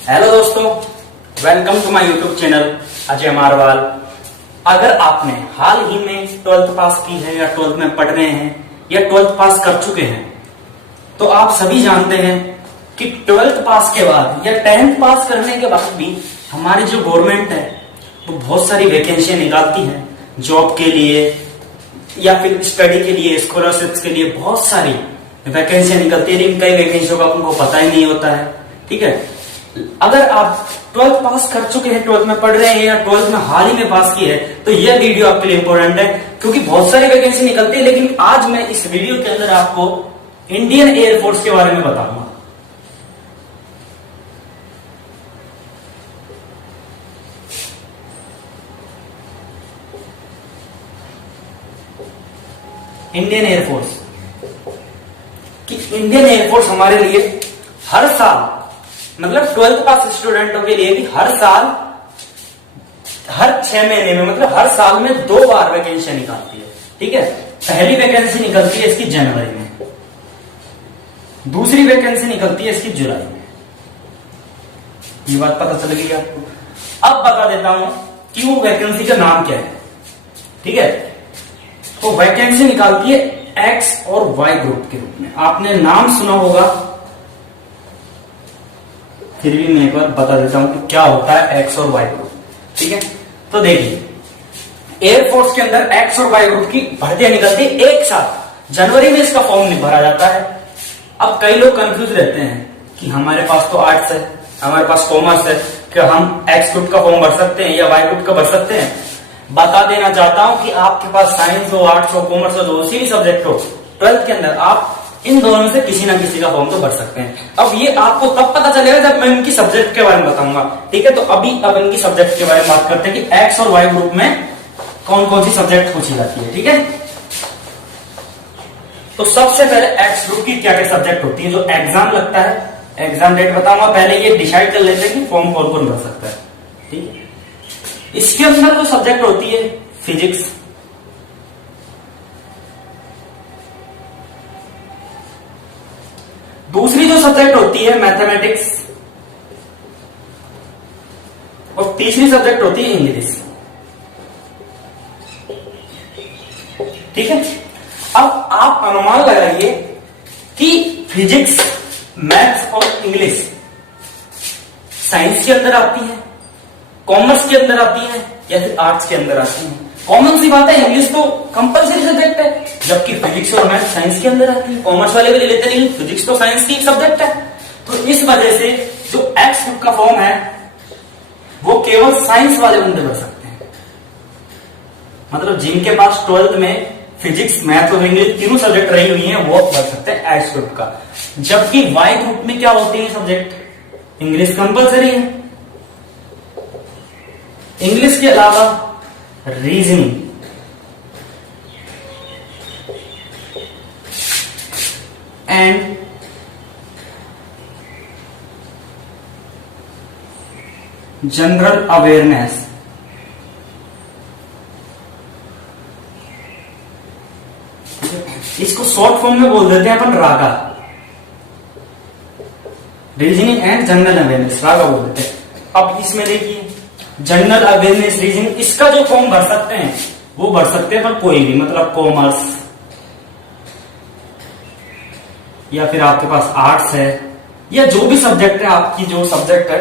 Hello दोस्तों, welcome to my YouTube channel Ajay Marwal. अगर आपने हाल ही में 12th पास की है या 12th में पढ़ रहे हैं या 12th पास कर चुके हैं तो आप सभी जानते हैं कि 12th पास के बाद या 10th पास करने के बाद भी हमारी जो गवर्नमेंट है वो बहुत सारी वैकेंसी निकालती है जॉब के लिए या फिर स्टडी के लिए, स्कॉलरशिप्स के लिए बहुत सारी वैकेंसी निकलती है। लेकिन कई वैकेंसियों का उनको पता ही नहीं होता है। ठीक है, अगर आप 12th पास कर चुके हैं, 12th में पढ़ रहे हैं या 12th में हाल ही में पास की है तो यह वीडियो आपके लिए इंपॉर्टेंट है क्योंकि बहुत सारी वैकेंसी निकलती है। लेकिन आज मैं इस वीडियो के अंदर आपको इंडियन एयरफोर्स के बारे में बताऊंगा। इंडियन एयरफोर्स कि इंडियन एयरफोर्स हमारे लिए हर साल, मतलब 12th पास स्टूडेंटों के लिए भी हर साल, हर 6 महीने में, मतलब हर साल में 2 बार वैकेंसी निकालती है। ठीक है, पहली वैकेंसी निकलती है इसकी जनवरी में, दूसरी वैकेंसी निकलती है इसकी जुलाई में। ये बात पता चल गई आपको। अब बता देता हूं कि वो वैकेंसी का नाम क्या है। ठीक है, तो वैकेंसी निकालती है एक्स और वाई ग्रुप के रूप में। आपने नाम सुना होगा, फिर भी मैं एक बार बता देता हूं कि क्या होता है एक्स और वाई ग्रुप। ठीक है, तो देखिए एयरफोर्स के अंदर एक्स और वाई ग्रुप की भर्तियां निकलती है एक साथ। जनवरी में इसका फॉर्म नहीं भरा जाता है। अब कई लोग कंफ्यूज रहते हैं कि हमारे पास तो आर्ट्स है, हमारे पास कॉमर्स है, क्या हम एक्स ग्रुप का फॉर्म भर सकते हैं या वाई ग्रुप का भर सकते हैं? बता देना चाहता हूं कि आपके पास साइंस हो, आर्ट्स हो, कॉमर्स हो, जो भी सब्जेक्ट हो, 12th के अंदर आप इन दोनों में से किसी ना किसी का फॉर्म तो भर सकते हैं। अब ये आपको तब पता चलेगा जब मैं इनकी सब्जेक्ट के बारे में बताऊंगा। ठीक है, तो अब इनकी सब्जेक्ट के बारे में बात करते हैं कि एक्स और वाई ग्रुप में कौन कौन सी सब्जेक्ट पूछी जाती है। ठीक है, तो सबसे पहले एक्स ग्रुप की क्या क्या सब्जेक्ट होती है जो एग्जाम लगता है। एग्जाम डेट बताऊंगा, पहले ये डिसाइड कर लेते हैं कि फॉर्म कौन कौन भर सकता है। ठीक है, इसके अंदर जो सब्जेक्ट होती है फिजिक्स, दूसरी जो सब्जेक्ट होती है मैथमेटिक्स, और तीसरी सब्जेक्ट होती है इंग्लिश। ठीक है, अब आप अनुमान लगाइए कि फिजिक्स, मैथ्स और इंग्लिश साइंस के अंदर आती है, कॉमर्स के अंदर आती है या फिर आर्ट्स के अंदर आती है। कॉमन सी बात है, इंग्लिश तो कंपलसरी सब्जेक्ट है, जबकि फिजिक्स और मैथ साइंस के अंदर आती है। कॉमर्स वाले भी ले लेते हैं, फिजिक्स तो साइंस की एक सब्जेक्ट है। तो इस वजह से जो एक्स ग्रुप का फॉर्म है वो केवल साइंस वाले बंदे भर सकते हैं। मतलब जिनके पास 12th में फिजिक्स, मैथ और इंग्लिश तीनों सब्जेक्ट रही हुई हैं वो भर सकते हैं एक्स ग्रुप का। जबकि वाई ग्रुप में क्या होते हैं सब्जेक्ट? इंग्लिश कंपलसरी है, इंग्लिश के अलावा रीजनिंग, एंड जनरल अवेयरनेस। इसको शॉर्ट फॉर्म में बोल देते हैं अपन रागा। रीजनिंग एंड जनरल अवेयरनेस, रागा बोल देते हैं। अब इसमें देखिए जनरल अवेयरनेस, रीजनिंग, इसका जो फॉर्म भर सकते हैं वो भर सकते हैं पर कोई भी, मतलब कॉमर्स या फिर आपके पास आर्ट्स है या जो भी सब्जेक्ट है, आपकी जो सब्जेक्ट है,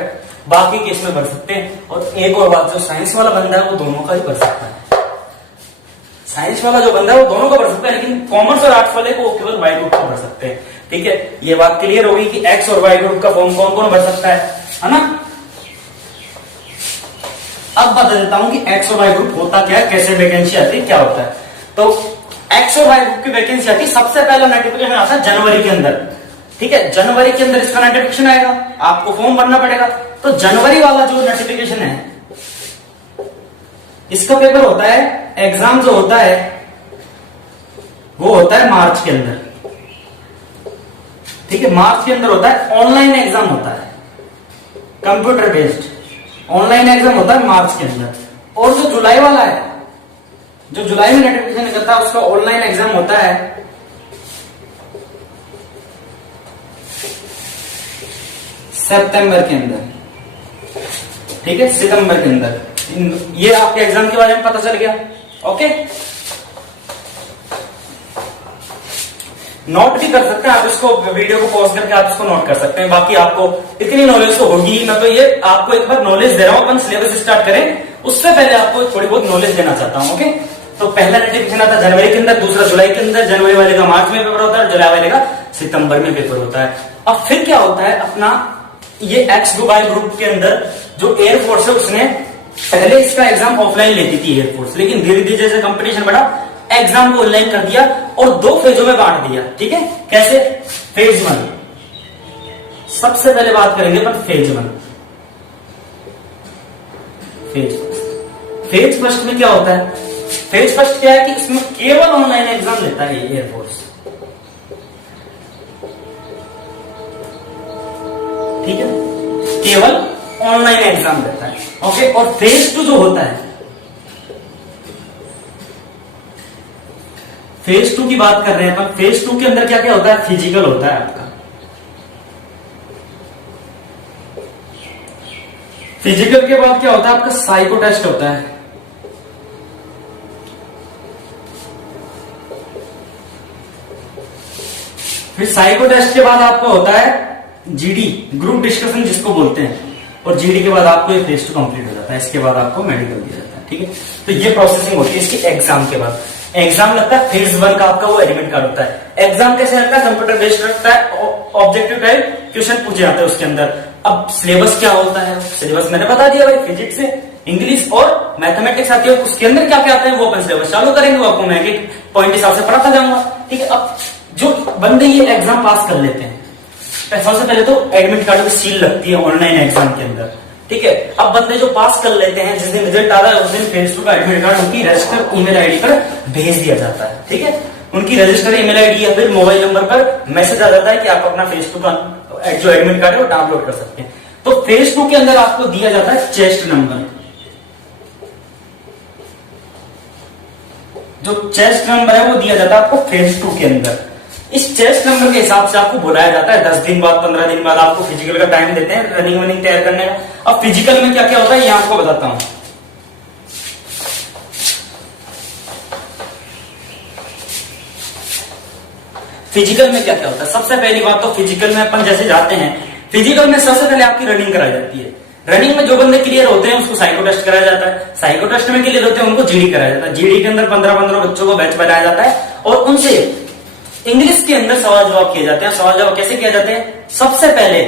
बाकी के इसमें भर सकते हैं। और एक और बात, जो साइंस वाला बंदा है वो दोनों का ही भर सकता है। साइंस वाला जो बंदा है वो दोनों का भर सकता है, लेकिन कॉमर्स और आर्ट्स वाले को केवल वाई ग्रुप का भर सकते हैं। ठीक है, ये बात क्लियर होगी कि एक्स और वाई ग्रुप का फॉर्म कौन कौन भर सकता है ना। अब बता देता हूं कि एक्स और वाई ग्रुप होता क्या है, कैसे वैकेंसी आती है, क्या होता है। तो एक्स और वाई ग्रुप की वैकेंसी आती है, सबसे पहला नोटिफिकेशन आता है जनवरी के अंदर। ठीक है, जनवरी के अंदर इसका नोटिफिकेशन आएगा, आपको फॉर्म भरना पड़ेगा। तो जनवरी वाला जो नोटिफिकेशन है इसका पेपर होता है, एग्जाम जो होता है वो होता है मार्च के अंदर। ठीक है, मार्च के अंदर होता है, ऑनलाइन एग्जाम होता है, कंप्यूटर बेस्ड ऑनलाइन एग्जाम होता है मार्च के अंदर। और जो जुलाई वाला है, जो जुलाई में नोटिफिकेशन निकलता है उसका ऑनलाइन एग्जाम होता है सितंबर के अंदर। ठीक है, सितंबर के अंदर। ये आपके एग्जाम के बारे में पता चल गया। ओके, नोट भी कर सकते हैं आप इसको, वीडियो को पॉज करके आप इसको नोट कर सकते हैं। बाकी आपको इतनी नॉलेज तो होगी, मैं तो ये आपको एक बार नॉलेज दे रहा हूं। अपन सिलेबस स्टार्ट करें उससे पहले आपको थोड़ी बहुत नॉलेज देना चाहता हूं। ओके, तो पहला नोटिफिकेशन आता है जनवरी के अंदर, दूसरा जुलाई के अंदर। जनवरी वाले का मार्च में पेपर होता है, जुलाई वाले का सितंबर में पेपर होता है। अब फिर क्या होता है, अपना ये एक्स दुबई ग्रुप के अंदर जो एयरफोर्स है उसने पहले इसका एग्जाम ऑफलाइन लेती थी एयरफोर्स, लेकिन धीरे धीरे जैसे कंपटीशन बढ़ा एग्जाम को ऑनलाइन कर दिया और 2 फेजों में बांट दिया। ठीक है, कैसे? फेज 1, सबसे पहले बात करेंगे अपन फेज 1। फेज फर्स्ट में क्या होता है? फेज फर्स्ट क्या है कि इसमें केवल ऑनलाइन एग्जाम लेता है एयरफोर्स। ठीक है, केवल ऑनलाइन एग्जाम देता है। ओके, और फेज 2 जो होता है, फेज 2 की बात कर रहे हैं अपन। फेज 2 के अंदर क्या क्या होता है? फिजिकल होता है आपका। फिजिकल के बाद क्या होता है आपका? साइको टेस्ट होता है। फिर साइको टेस्ट के बाद आपका होता है जीडी, ग्रुप डिस्कशन जिसको बोलते हैं, और जीडी के बाद आपको ये फेज 2 कंप्लीट हो जाता है। इसके बाद आपको मेडिकल दिया जाता है। ठीक है, तो ये प्रोसेसिंग होती है इसकी एग्जाम के बाद। एग्जाम लगता है फेज 1 का, आपका वो एडमिट कार्ड होता है। एग्जाम कैसे लगता है? कंप्यूटर बेस्ड लगता है, ऑब्जेक्टिव टाइप क्वेश्चन पूछे जाते हैं उसके अंदर। अब सिलेबस क्या होता है? सिलेबस मैंने बता दिया भाई, फिजिक्स से इंग्लिश और मैथमेटिक्स आती है। उसके अंदर क्या क्या आता है वो अपन सिलेबस चालू करेंगे, वो आपको मैं एक पॉइंट हिसाब से पढ़ाता जाऊंगा। ठीक है, अब जो बंदे ये एग्जाम पास कर लेते हैं, सबसे पहले तो एडमिट कार्ड की सील लगती है ऑनलाइन एग्जाम के अंदर। ठीक है, अब बंदे जो पास कर लेते हैं, जिस दिन रिजल्ट आ रहा है उस दिन फेज 2 का एडमिट कार्ड उनकी रजिस्टर ईमेल आईडी पर भेज दिया जाता है। ठीक है, उनकी रजिस्टर ईमेल आईडी या फिर मोबाइल नंबर पर मैसेज आ जाता है कि आप अपना फेज 2 का जो एडमिट कार्ड है वो डाउनलोड कर सकते हैं। तो फेज 2 के अंदर आपको दिया जाता है चेस्ट नंबर। जो चेस्ट नंबर है वो दिया जाता है आपको फेज 2 के अंदर। इस चेस्ट नंबर के हिसाब से आपको बुलाया जाता है। 10 दिन बाद, 15 दिन बाद आपको फिजिकल का टाइम देते हैं रनिंग वनिंग तैयार करने का। अब फिजिकल में क्या क्या होता है ये आपको बताता हूं। फिजिकल में क्या क्या होता है? सबसे पहली बात तो फिजिकल में अपन जैसे जाते हैं, फिजिकल में सबसे पहले आपकी रनिंग कराई जाती है। रनिंग में जो बंदे क्लियर होते हैं उसको साइको टेस्ट कराया जाता है। साइको टेस्ट में क्लियर होते हैं उनको जीडी कराया जाता है। जीडी के अंदर 15-15 बच्चों को बैच बनाया जाता है और उनसे इंग्लिश के अंदर सवाल जवाब किए जाते हैं। सवाल जवाब कैसे किए जाते हैं? सबसे पहले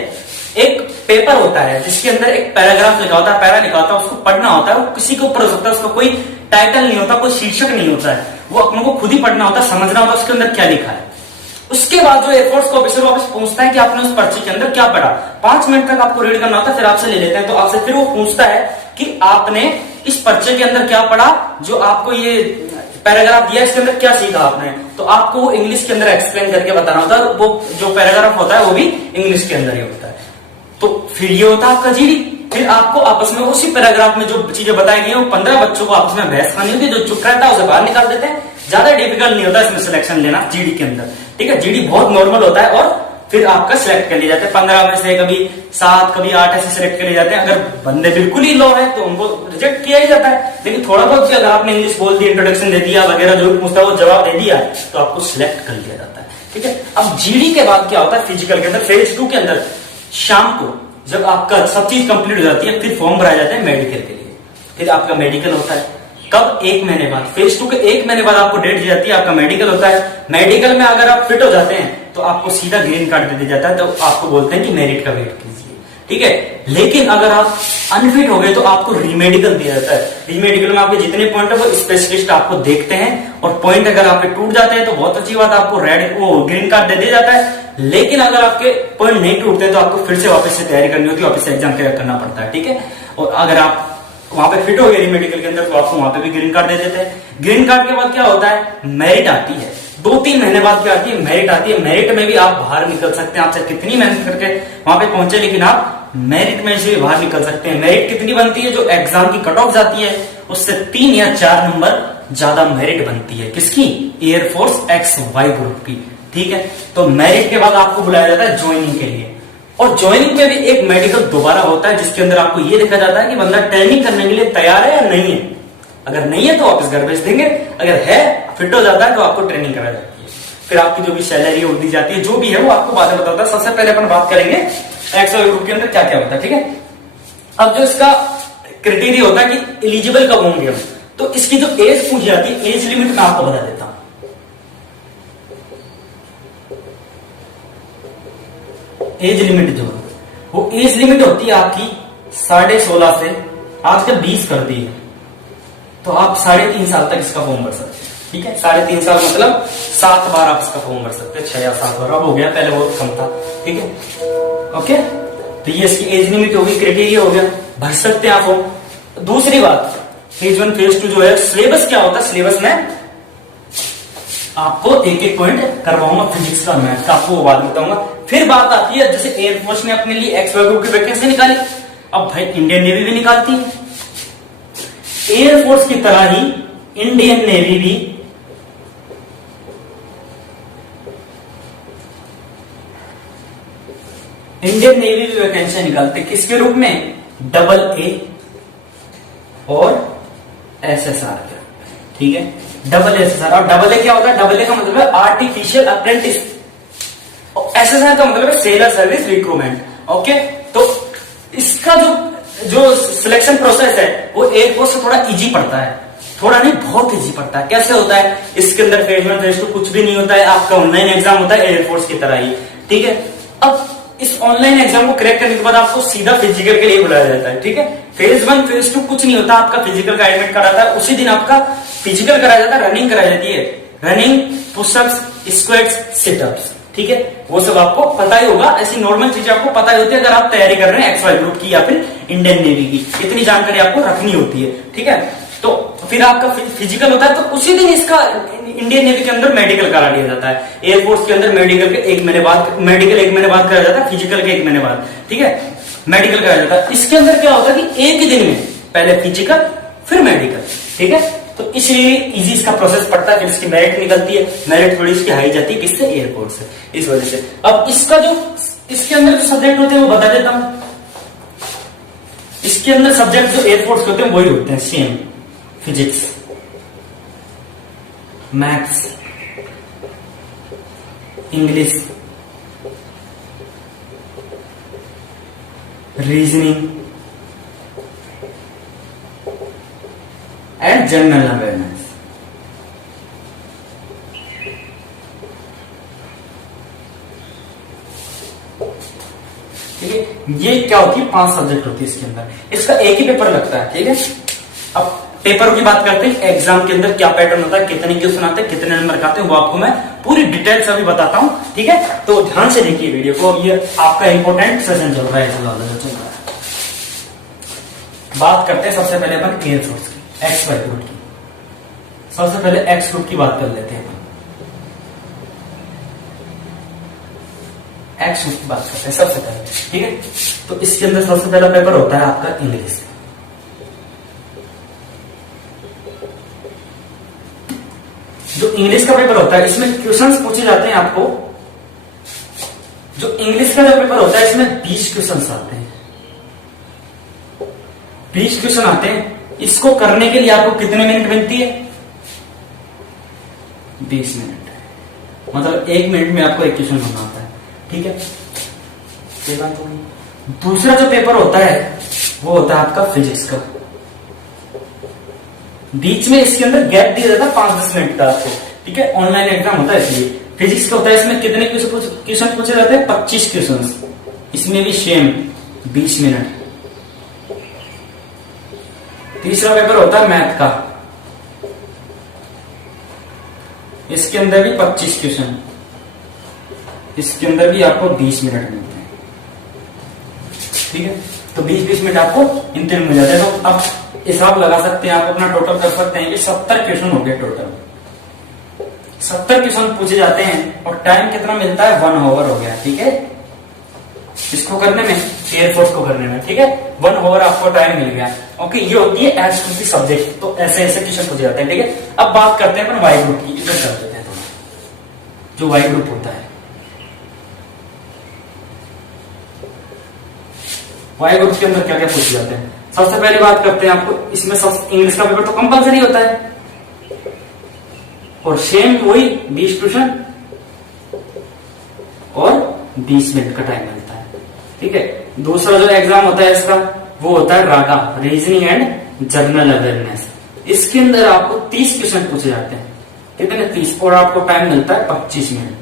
एक पेपर होता है जिसके अंदर एक पैराग्राफ लिखा होता है, पैरा लिखा होता है, उसको पढ़ना होता है। वो किसी के ऊपर हो सकता है, उसका कोई टाइटल नहीं होता, कोई शीर्षक नहीं होता है, वो अपन को खुद ही पढ़ना होता है, समझना होता है उसके अंदर क्या लिखा है। उसके बाद जो एयरफोर्स का ऑफिसर वापस पूछता है कि आपने उस पर्ची के अंदर क्या पढ़ा। 5 मिनट तक आपको रीड करना होता है, फिर आपसे ले लेते हैं। तो आपसे फिर वो पूछता है कि आपने इस पर्चे के अंदर क्या पढ़ा, जो आपको ये पैराग्राफ दिया इसके अंदर क्या सीखा आपने। तो आपको इंग्लिश के अंदर एक्सप्लेन करके बताना होता है। वो जो पैराग्राफ होता है वो भी इंग्लिश के अंदर ही होता है। तो फिर ये होता है आपका जीडी। फिर आपको आपस में उसी पैराग्राफ में जो चीजें बताई गई हैं वो 15 बच्चों को आपस में बहस करनी होती है। जो चुप रहता है उसे बाहर निकाल देते हैं। ज्यादा डिफिकल्ट नहीं होता इसमें सिलेक्शन लेना जीडी के अंदर। ठीक है, जीडी बहुत नॉर्मल होता है और फिर आपका सिलेक्ट कर लिए जाते हैं। 15 में से कभी 7 कभी 8 ऐसे सिलेक्ट कर लिए जाते हैं। अगर बंदे बिल्कुल ही लो है तो उनको रिजेक्ट किया ही जाता है। लेकिन थोड़ा बहुत भी अगर आपने इंग्लिश बोल दी, इंट्रोडक्शन दे दिया वगैरह, जो भी पूछता है वो जवाब दे दिया तो आपको सिलेक्ट कर लिया जाता है। ठीक है, अब जीडी के बाद क्या होता है? फिजिकल के अंदर फेज 2 के अंदर शाम को जब आपका सब चीज कंप्लीट हो जाती है फिर फॉर्म भराया जाता है मेडिकल के लिए। फिर आपका मेडिकल होता है कब? 1 महीने बाद। फेज 2 के 1 महीने बाद आपको डेट दी जाती है, आपका मेडिकल होता है। मेडिकल में अगर आप फिट हो जाते हैं तो आपको सीधा ग्रीन कार्ड दे दिया जाता है। तो आपको बोलते हैं कि मेरिट का वेट कीजिए। ठीक है, लेकिन अगर आप अनफिट हो गए तो आपको रीमेडिकल दिया जाता है। रीमेडिकल में आपके जितने पॉइंट है वो स्पेशलिस्ट आपको देखते हैं और पॉइंट अगर आपके टूट जाते हैं तो बहुत अच्छी बात, आपको ग्रीन कार्ड दे दिया जाता है। लेकिन अगर आपके पॉइंट नहीं टूटते तो आपको फिर से वापस से तैयारी करनी होती है, वापस से एग्जाम क्लियर करना पड़ता है। ठीक है, और अगर आप वहां पे फिट हो गए मेडिकल के अंदर तो आपको वहां पे भी ग्रीन कार्ड दे देते हैं। ग्रीन कार्ड के बाद क्या होता है? मेरिट आती है। 2-3 महीने बाद क्या आती है? मेरिट आती है। मेरिट में भी आप बाहर निकल सकते हैं। आपसे कितनी मेहनत करके वहां पे पहुंचे लेकिन आप मेरिट में से बाहर निकल सकते हैं। मेरिट कितनी बनती है? जो एग्जाम की कट ऑफ जाती है उससे 3 या 4 नंबर ज्यादा मेरिट बनती है। किसकी? एयरफोर्स XY ग्रुप की। ठीक है, तो मेरिट के बाद आपको बुलाया जाता है ज्वाइनिंग के लिए। और ज्वाइनिंग पे भी एक मेडिकल दोबारा होता है, जिसके अंदर आपको ये देखा जाता है कि बंदा ट्रेनिंग करने के लिए तैयार है या नहीं है। अगर नहीं है तो वापस घर भेज देंगे, अगर है फिट हो जाता है तो आपको ट्रेनिंग कराई जाती है, फिर आपकी जो भी सैलरी दी जाती है, जो भी है वो आपको बाद में बताता है। सबसे पहले अपन बात करेंगे एक्सवाई ग्रुप के अंदर क्या क्या होता है, ठीक है। अब जो इसका क्राइटेरिया होता है कि एलिजिबल कब होंगे हम, तो इसकी जो एज पूछी जाती है, एज लिमिट मैं आपको बता देता हूं। एज लिमिट जो है वो एज लिमिट होती है आपकी 16.5 से आजकल 20 कर दी है, तो आप 3.5 साल तक इसका फॉर्म भर सकते हैं, ठीक है। 3.5 साल मतलब 7 बार आप इसका फॉर्म भर सकते हैं, 6 या 7 बार, अब हो गया, पहले बहुत कम था, ठीक है। ओके, तो ये इसकी एज लिमिट होगी, क्राइटेरिया हो गया, भर सकते हैं आप फॉर्म। दूसरी बात, फेज 1 फेज 2 जो है, सिलेबस क्या होता है, सिलेबस में आपको एक एक पॉइंट करवाऊंगा, फिजिक्स का मैथ का आपको बाद में बताऊंगा। फिर बात आती है, जैसे एयरफोर्स ने अपने लिए एक्सवाई ग्रुप की वैकेंसी निकाली, अब भाई इंडियन नेवी भी निकालती है। एयरफोर्स की तरह ही इंडियन नेवी भी वैकेंसी निकालते, किसके रूप में, AA और SSR के, ठीक है। SSR, और AA क्या होता है, AA का मतलब है आर्टिफिशियल अप्रेंटिस, और SSR का मतलब है सेलर सर्विस रिक्रूटमेंट। ओके, तो इसका जो सिलेक्शन प्रोसेस है वो एयरफोर्स से थोड़ा इजी पड़ता है, थोड़ा नहीं बहुत इजी पड़ता है। कैसे होता है, इसके अंदर फेज 1 फेज 2 कुछ भी नहीं होता है, आपका ऑनलाइन एग्जाम होता है एयरफोर्स की तरह ही, ठीक है। अब इस ऑनलाइन एग्जाम को क्रैक करने के बाद आपको सीधा फिजिकल के लिए बुलाया जाता है, ठीक है। फेज 1 फेज 2 कुछ नहीं होता, आपका फिजिकल का एडमिट कराता है, उसी दिन आपका फिजिकल कराया जाता है, रनिंग कराई जाती है, रनिंग, पुशअप्स, स्क्वाट्स, सिटअप्स, ठीक है। वो सब आपको पता ही होगा, ऐसी नॉर्मल चीजें आपको पता ही होती है अगर आप तैयारी कर रहे हैं एक्सवाई ग्रुप की या फिर इंडियन नेवी की, इतनी जानकारी आपको रखनी होती है, ठीक है। तो फिर आपका फिजिकल होता है, तो उसी दिन इसका इंडियन नेवी के अंदर मेडिकल करा लिया जाता है, एयरफोर्स के अंदर मेडिकल के 1 महीने बाद, मेडिकल 1 महीने बाद कराया जाता है, फिजिकल के 1 महीने बाद, ठीक है, मेडिकल कराया जाता है। इसके अंदर क्या होता है कि एक ही दिन में पहले फिजिकल फिर मेडिकल, ठीक है। तो इसलिए इजी इसका प्रोसेस पड़ता है, फिर इसकी मेरिट निकलती है, मेरिट थोड़ी इसकी हाई जाती है, किससे, एयरफोर्स से, इस वजह से। अब इसका जो इसके अंदर जो सब्जेक्ट होते हैं वो बता देता हूं। इसके अंदर सब्जेक्ट जो एयरफोर्स के होते हैं वही होते हैं, same, physics, maths, English, reasoning and general awareness. ठीक है, ये क्या होती है, 5 सब्जेक्ट होती है इसके अंदर, इसका एक ही पेपर लगता है, ठीक है। अब पेपर की बात करते हैं, एग्जाम के अंदर क्या पैटर्न होता है, कितने क्वेश्चन आते हैं, कितने नंबर आते हैं, वो आपको मैं पूरी डिटेल से अभी बताता हूं, ठीक है। तो ध्यान से देखिए वीडियो को, अब ये आपका इंपॉर्टेंट सेशन चल रहा है, चल रहा है। बात करते हैं सबसे पहले अपन एयरफोर्स की, एक्सवाई ग्रुप की। सबसे पहले एक्स ग्रुप की बात कर लेते हैं, एक्स ग्रुप की बात करते हैं सबसे पहले, ठीक है। तो इसके अंदर सबसे पहला पेपर होता है आपका इंग्लिश। जो इंग्लिश का पेपर होता है इसमें क्वेश्चंस पूछे जाते हैं आपको, जो इंग्लिश का जो पेपर होता है इसमें 20 क्वेश्चंस आते हैं, 20 क्वेश्चन आते हैं। इसको करने के लिए आपको कितने मिनट मिलती है, 20 मिनट, मतलब 1 मिनट में आपको एक क्वेश्चन बनना होता है, ठीक है। ये बात हो गई। दूसरा जो पेपर होता है वो होता है आपका फिजिक्स का, बीच में इसके अंदर गैप दिया जाता है 5-10 मिनट का आपको, ठीक है, ऑनलाइन एग्जाम होता है इसलिए। फिजिक्स का होता है, इसमें कितने क्वेश्चन पूछे जाते हैं, 25 क्वेश्चन, इसमें भी सेम 20 मिनट। तीसरा पेपर होता है मैथ का, इसके अंदर भी 25 क्वेश्चन, इसके अंदर भी आपको 20 मिनट मिलते हैं, ठीक है। तो 20-20 मिनट आपको इन तीन मिल जाते हैं। तो अब हिसाब लगा सकते हैं, आप अपना टोटल कर सकते हैं कि 70 क्वेश्चन हो गए टोटल, 70 क्वेश्चन पूछे जाते हैं, और टाइम कितना मिलता है, 1 आवर हो गया, ठीक है। इसको करने में, एयरफोर्स को करने में, ठीक है, 1 आवर आपको टाइम मिल गया। ओके, ये होती है एज टू दी सब्जेक्ट, तो ऐसे ऐसे क्वेश्चन पूछे जाते हैं, ठीक है। अब बात करते हैं अपन वाई ग्रुप की, इधर कर देते हैं थोड़ा, जो वाई ग्रुप होता है। वाई ग्रुप के अंदर क्या क्या पूछे जाते हैं। सबसे पहले बात करते हैं आपको, इसमें सब इंग्लिश का पेपर तो कंपलसरी होता है और सेम वही 20 ट्यूशन और 20 मिनट का टाइम मिलता है। ठीक है, दूसरा जो एग्जाम होता है इसका वो होता है रागा, रीजनिंग एंड जनरल अवेयरनेस। इसके अंदर आपको 30 क्वेश्चन पूछे जाते हैं। कितने? 30, और आपको टाइम मिलता है 25 मिनट।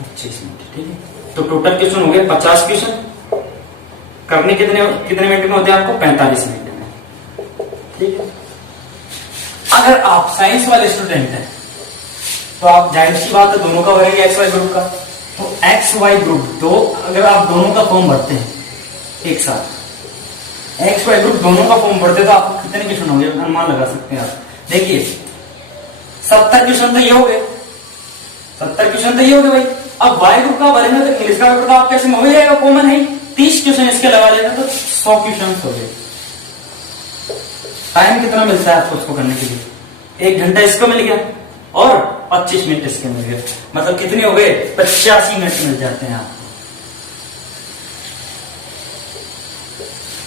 25 मिनट, ठीक है। तो टोटल क्वेश्चन हो गए 50 क्वेश्चन। करने कितने मिनट में होते हैं आपको? 45 मिनट में। ठीक है। अगर आप साइंस वाले स्टूडेंट हैं तो आप जाहिर सी बात है दोनों का भरेंगे एक्स वाई ग्रुप का। तो एक्स वाई ग्रुप दो, अगर आप दोनों का फॉर्म भरते हैं एक साथ, एक्स वाई ग्रुप दोनों का फॉर्म भरते तो आपको कितने क्वेश्चन होंगे अनुमान लगा सकते हैं आप। देखिए 70 क्वेश्चन तो ये हो गए, 70 क्वेश्चन तो ये हो गए भाई। अब वाई ग्रुप का भरेंगे तो इंग्लिश का पेपर तो आप कैसे में हो जाएगा, कॉमन है। 30 क्वेश्चन इसके लगा लेते तो 100 क्वेश्चन हो गए। टाइम कितना मिलता है आपको उसको करने के लिए? 1 घंटा इसको मिल गया और 25 मिनट इसके मिल गए, मतलब कितने हो गए? 85 मिनट मिल जाते हैं आपको।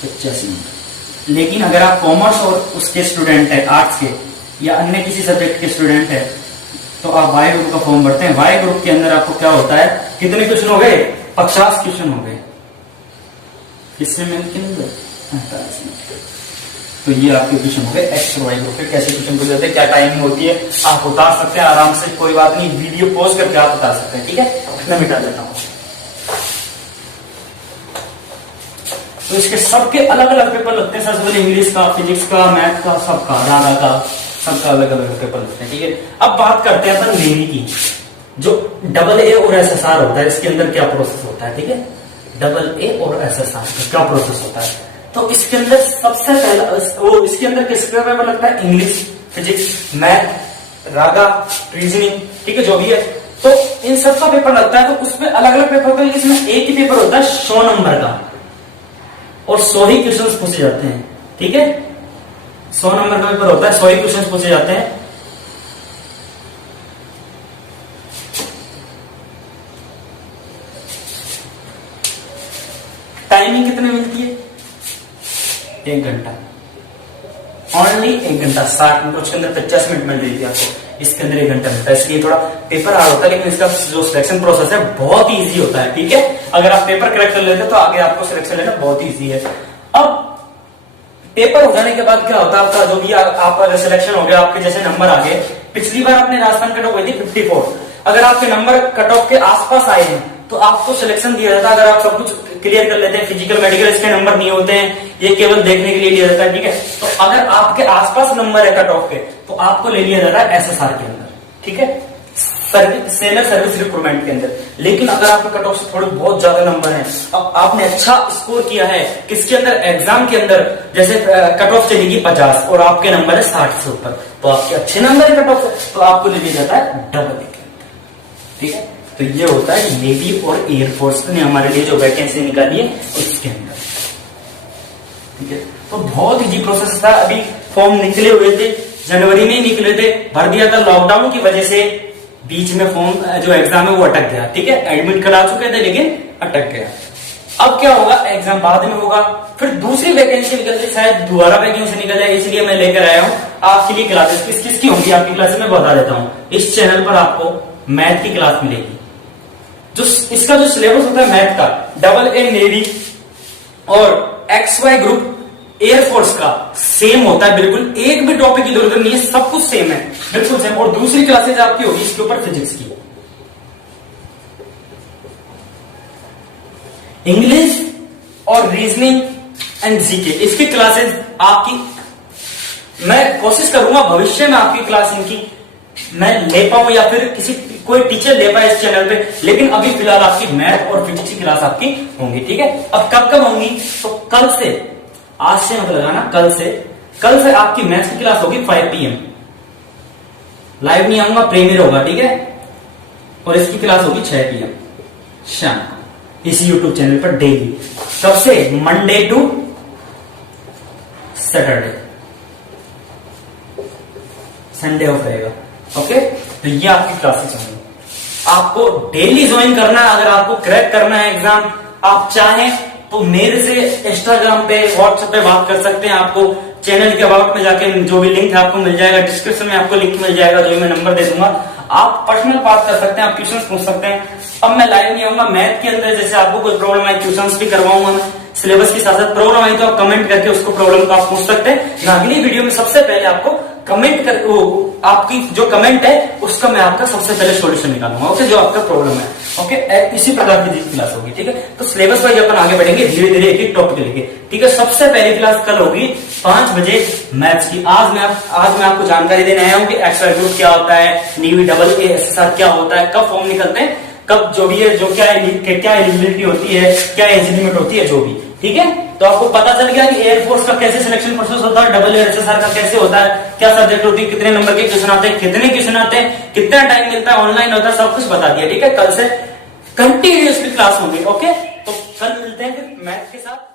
85 मिनट। लेकिन अगर आप कॉमर्स और उसके स्टूडेंट है, आर्ट्स के या अन्य किसी सब्जेक्ट के स्टूडेंट है, तो आप वाई ग्रुप का फॉर्म भरते हैं। वाई ग्रुप के अंदर आपको क्या होता है, कितने क्वेश्चन हो गए? 50 क्वेश्चन हो गए। किसमें मिनट के अंदर? 45 मिनट। तो ये आपके क्वेश्चन हो गए एक्स और वाई ग्रुप के। कैसे क्वेश्चन पूछे जाते हैं, क्या टाइमिंग होती है, आप बता सकते हैं आराम से, कोई बात नहीं। वीडियो पॉज करके आप बता सकते हैं। ठीक है, मैं मिटा देता हूं। तो इसके सबके अलग अलग पेपर लगते हैं। सबसे पहले इंग्लिश का, फिजिक्स का, मैथ का, सबका, रागा का, सबका अलग अलग पेपर लगते हैं। ठीक है, अब बात करते हैं अपन नेवी की। जो AA और SSR होता है, इसके अंदर क्या प्रोसेस होता है। ठीक है, AA और SSR का क्या प्रोसेस होता है। तो इसके अंदर सबसे पहला वो इसके अंदर किसका पेपर लगता है? इंग्लिश, फिजिक्स, मैथ, रागा, रीजनिंग, ठीक है, जो भी है। तो इन सब का पेपर लगता है। तो उसमें अलग अलग पेपर होता है। इसमें एक ही पेपर होता है 100 नंबर का और 100 ही क्वेश्चन पूछे जाते हैं। ठीक है, 100 नंबर का पेपर होता है, 100 ही क्वेश्चन पूछे जाते हैं। टाइमिंग कितने मिलती है? 1 घंटा, ओनली 1 घंटा। 60 मिनट, उसके अंदर 50 मिनट मिल रही थी आपको, इसके अंदर 1 घंटा मिलता है। इसलिए थोड़ा पेपर हार्ड होता है, लेकिन इसका जो सिलेक्शन प्रोसेस है बहुत ही ईजी होता है। ठीक है, अगर आप पेपर क्रैक कर लेते हैं तो आगे आपको सिलेक्शन लेना बहुत ईजी है। अब पेपर हो जाने के बाद क्या होता है, आपका जो भी आपका सिलेक्शन हो गया, आपके जैसे नंबर आ गए। पिछली बार आपने राजस्थान कट ऑफ हुई थी 54, अगर आपके नंबर कट ऑफ के आसपास आए हैं तो आपको सिलेक्शन दिया जाता है। अगर आप सब कुछ क्लियर कर लेते हैं, फिजिकल मेडिकल इसके नंबर नहीं होते हैं, ये केवल देखने के लिए लिया जाता है। ठीक है, तो अगर आपके आसपास नंबर है कट ऑफ के तो आपको ले लिया जाता है SSR के अंदर। ठीक है, सेलर सर्विस रिक्रूटमेंट के अंदर। लेकिन अगर आपके कट ऑफ से थोड़े बहुत ज्यादा नंबर हैं, अब आपने अच्छा स्कोर किया है किसके अंदर, एग्जाम के अंदर, जैसे कट ऑफ चलेगी 50 और आपके नंबर है 60 से ऊपर, तो आपके अच्छे नंबर है कट ऑफ से, तो आपको ले लिया जाता है AA के अंदर। ठीक है, तो ये होता है नेवी और एयरफोर्स ने हमारे लिए जो वैकेंसी निकाली है उसके अंदर। ठीक है, तो बहुत इजी प्रोसेस था। अभी फॉर्म निकले हुए थे, जनवरी में ही निकले थे, भर दिया था। लॉकडाउन की वजह से बीच में फॉर्म जो एग्जाम है वो अटक गया। ठीक है, एडमिट करा चुके थे लेकिन अटक गया। अब क्या होगा, एग्जाम बाद में होगा, फिर दूसरी वैकेंसी निकलती, शायद दोबारा वैकेंसी निकल जाए, इसलिए मैं लेकर आया हूं आपके लिए क्लासेस। किस किस की होंगी आपकी क्लासेस में बता देता हूं। इस चैनल पर आपको मैथ की क्लास मिलेगी। जो इसका जो सिलेबस होता है मैथ का, AA नेवी और XY ग्रुप एयरफोर्स का सेम होता है बिल्कुल, एक भी टॉपिक की जरूरत नहीं है, सब कुछ सेम है, बिल्कुल सेम। और दूसरी क्लासेज आपकी होगी इसके ऊपर फिजिक्स की, इंग्लिश और रीजनिंग एंड जीके, इसकी क्लासेज आपकी मैं कोशिश करूंगा भविष्य में आपकी क्लास इनकी मैं ले पाऊं या फिर किसी कोई टीचर ले पाए इस चैनल पे। लेकिन अभी फिलहाल आपकी मैथ और फिजिक्स की क्लास आपकी होंगी। ठीक है, अब कब कब होंगी, तो कल से, आज से मतलब लगाना, कल से आपकी मैथ्स की क्लास होगी 5 PM। लाइव नहीं आऊंगा, प्रीमियर होगा। ठीक है, और इसकी क्लास होगी 6 PM शाम को इसी YouTube चैनल पर डेली। कब से, Monday to Saturday, Sunday off रहेगा। ओके, तो ये आपकी क्लासेस होंगी। आपको डेली ज्वाइन करना है। अगर आपको क्रैक करना है एग्जाम, आप चाहें तो मेरे से इंस्टाग्राम पे व्हाट्सएप पे बात कर सकते हैं। आपको चैनल के अबाउट में जाके जो भी लिंक है आपको मिल जाएगा, डिस्क्रिप्शन में आपको लिंक मिल जाएगा, जो भी मैं नंबर दे दूंगा। आप पर्सनल बात कर सकते हैं, आप क्वेश्चन पूछ सकते हैं। अब मैं लाइव नहीं आऊंगा मैथ के अंदर, जैसे आपको कोई प्रॉब्लम आई क्वेश्चन भी करवाऊंगा मैं सिलेबस के साथ साथ। प्रॉब्लम आई तो आप कमेंट करके उसको प्रॉब्लम को आप पूछ सकते हैं। अगली वीडियो में सबसे पहले आपको कमेंट कर आपकी जो कमेंट है उसका मैं आपका सबसे पहले सॉल्यूशन निकालूंगा। ओके, जो आपका प्रॉब्लम है। ओके, इसी प्रकार की क्लास होगी। ठीक है, तो सिलेबस वाइज अपन आगे बढ़ेंगे धीरे धीरे एक एक टॉपिक लेके। ठीक है, सबसे पहली क्लास कल होगी 5 बजे मैथ्स की। आज मैं आपको जानकारी देने आया हूँ कि एक्सएल रूट क्या होता है, नीवी डबल एएसएसआर क्या होता है, कब फॉर्म निकलते हैं, कब जो भी है, जो क्या एलिजिबिलिटी होती है, क्या एज लिमिट होती है, जो भी। ठीक है, तो आपको पता चल गया कि एयरफोर्स का कैसे सिलेक्शन प्रोसेस होता है, डबल एएसएसआर का कैसे होता है, क्या सब्जेक्ट होती है, कितने नंबर के क्वेश्चन आते हैं, कितने क्वेश्चन आते हैं, कितना टाइम मिलता है, ऑनलाइन होता है, सब कुछ बता दिया। ठीक है, कल से कंटिन्यूअसली क्लास होगी। ओके, तो कल मिलते हैं फिर मैथ के साथ।